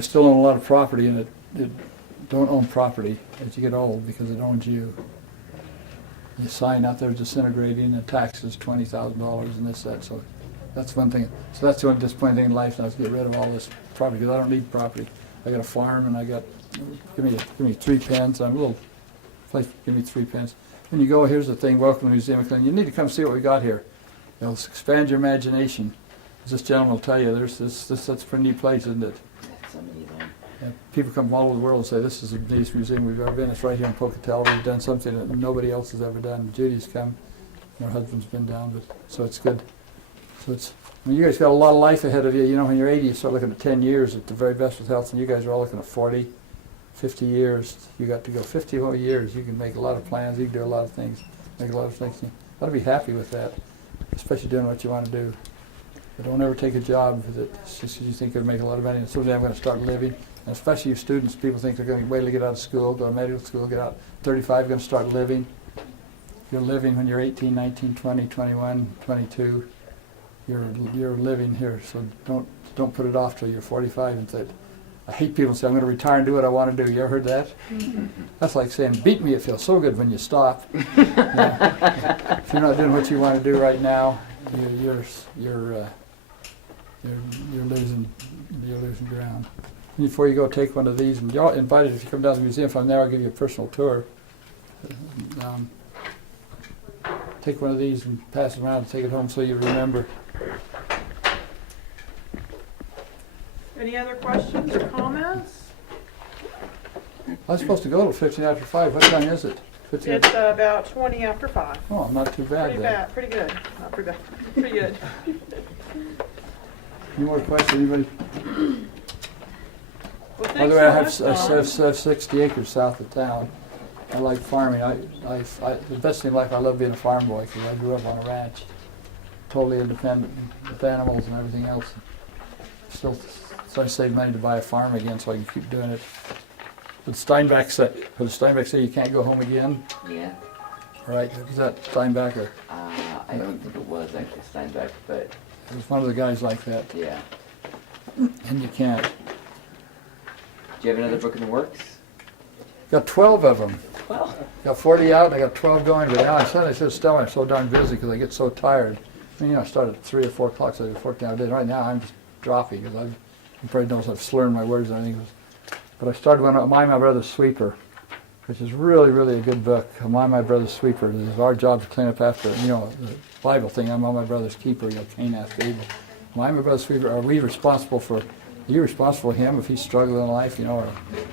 I still own a lot of property, and it don't own property as you get old because it owns you. You sign out there disintegrating, and taxes $20,000 and this, that. So that's one thing. So that's the only disappointing thing in life now is to get rid of all this property because I don't need property. I got a farm, and I got give me 3 pens. I'm a little place. Give me 3 pens. When you go, here's the thing. Welcome to the museum. You need to come see what we got here. It'll expand your imagination. As this gentleman will tell you, that's a pretty neat place, isn't it? That's amazing. Yeah, people come from all over the world and say, this is the neatest museum we've ever been. It's right here in Pocatello. We've done something that nobody else has ever done. Judy's come, and her husband's been down, but so it's good. So it's, I mean, you guys got a lot of life ahead of you. You know, when you're 80, you start looking at 10 years at the very best with health, and you guys are all looking at 40, 50 years. You got to go 50 whole years. You can make a lot of plans. You can do a lot of things, make a lot of things. You got to be happy with that, especially doing what you want to do. But don't ever take a job just because you think you'll make a lot of money. And someday I'm going to start living. And especially you students, people think they're going to wait to get out of school, go to medical school, get out 35, going to start living. You're living when you're 18, 19, 20, 21, 22. You're living here, so don't put it off till you're 45 and say, I hate people say I'm going to retire and do what I want to do. You ever heard that? That's like saying, beat me. It feels so good when you stop. Yeah. If you're not doing what you want to do right now, you're losing ground. And before you go, take one of these, and you're all invited if you come down to the museum. If I'm there, I'll give you a personal tour. Take one of these and pass it around and take it home so you remember. Any other questions or comments? I was supposed to go till 15 after 5. What time is it? 15 It's about 20 after 5. Oh, not too bad Pretty then. bad, pretty good. Not pretty bad, pretty good. Any more questions? Anybody? Well, By the way, I thanks have 60 acres south of town. I like farming. The best thing in life, I love being a farm boy because I grew up on a ranch, totally independent with animals and everything else. Still, so I saved money to buy a farm again so I can keep doing it. Did Steinbeck say you can't go home again? Yeah. Right? Was that Steinbeck or? I don't think it was actually Steinbeck, but It was one of the guys like that. yeah. And you can't. Do you have another book in the works? Got 12 of them. Well, Got 40 out, and I got 12 going, but now I said, Stella, I'm so darn busy because I get so tired. I mean, I started at 3 or 4 o'clock, so I did 14 hours a day. Right now, I'm just dropping because you probably notice I've slurred my words and everything. But I started one, My Brother's Sweeper, which is really, really a good book. My Brother's Sweeper. It's our job to clean up after, the Bible thing. I'm my brother's keeper. Cain asked Abel. My Brother's Sweeper. Are you responsible for him if he's struggling in life? Or do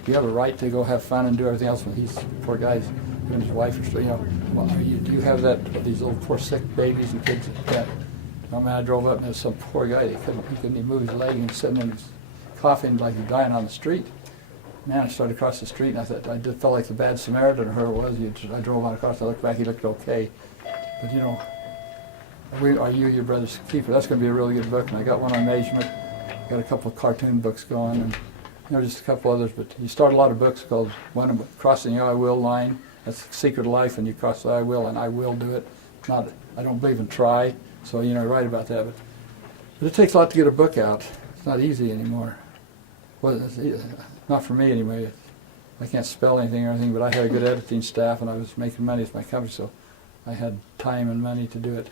you have a right to go have fun and do everything else when he's poor guy's and his wife are still, Well, do you have these little poor sick babies and kids like that? I mean, I drove up and there was some poor guy. He couldn't even move his leg and he's sitting in his coughing like he's dying on the street. Man, I started across the street and I thought I felt like the bad Samaritan, or whoever it was. I drove on across. I looked back. He looked okay. But Are You Your Brother's Keeper? That's going to be a really good book. And I got one on measurement. Got a couple of cartoon books going, and just a couple others. But you start a lot of books called one Crossing the I Will line. That's the secret of life, and you cross the I will, and I will do it. I don't believe in try, so right about that. But it takes a lot to get a book out. It's not easy anymore. Well, not for me anyway. I can't spell anything or anything, but I had a good editing staff, and I was making money with my company, so I had time and money to do it.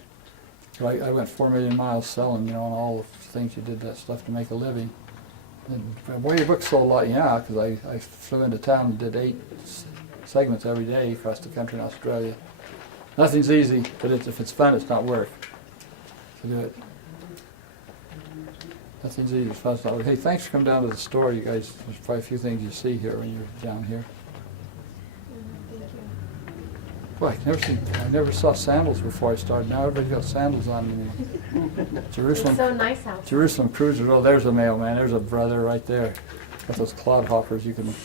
So I went 4 million miles selling, on all the things you did that stuff to make a living. And boy, your book sold a lot, yeah, because I flew into town and did 8 segments every day across the country in Australia. Nothing's easy, but if it's fun, it's not work to do it. Nothing's easy, it's fun, it's not work. Hey, thanks for coming down to the store, you guys. There's probably a few things you see here when you're down here. Boy, I never saw sandals before I started. Now everybody's got sandals on. Jerusalem. It's so nice out. Jerusalem Cruisers. Oh, there's a mailman. There's a brother right there. Got those clodhoppers. You can.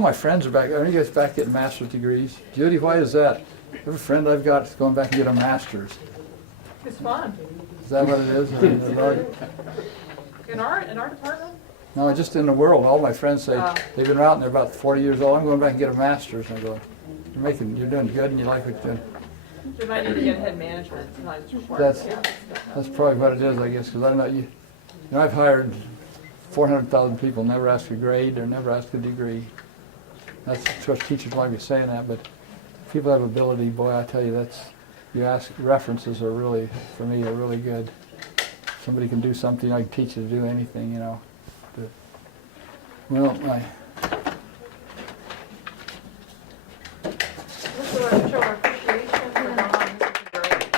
My friends are back. Are you guys back getting master's degrees? Judy, why is that? Every friend I've got is going back and get a master's. It's fun. Is that what it is? In our department? No, just in the world. All my friends say they've been out and they're about 40 years old. I'm going back and get a master's. And I go, you're doing good and you like what you're doing. You might need to get head management. Sometimes it's required. That's probably what it is, I guess, because I know I've hired 400,000 people never ask a grade or never ask a degree. That's what teachers like me saying that, but people have ability, boy, I tell you, you ask, references are really, for me, are really good. Somebody can do something, I can teach you to do anything, you know. But, well, This is our show our appreciation for Don. This is great.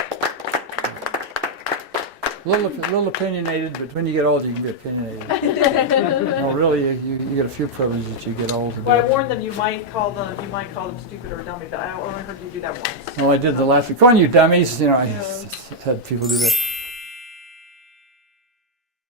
little opinionated, but when you get old, you can be opinionated. No, really, you get a few privileges that you get old to do. Well, I warned them you might call them stupid or dummy, but I only heard you do that once. Well, I did the last week. Come on, you dummies! You know, I Yeah. had people do that.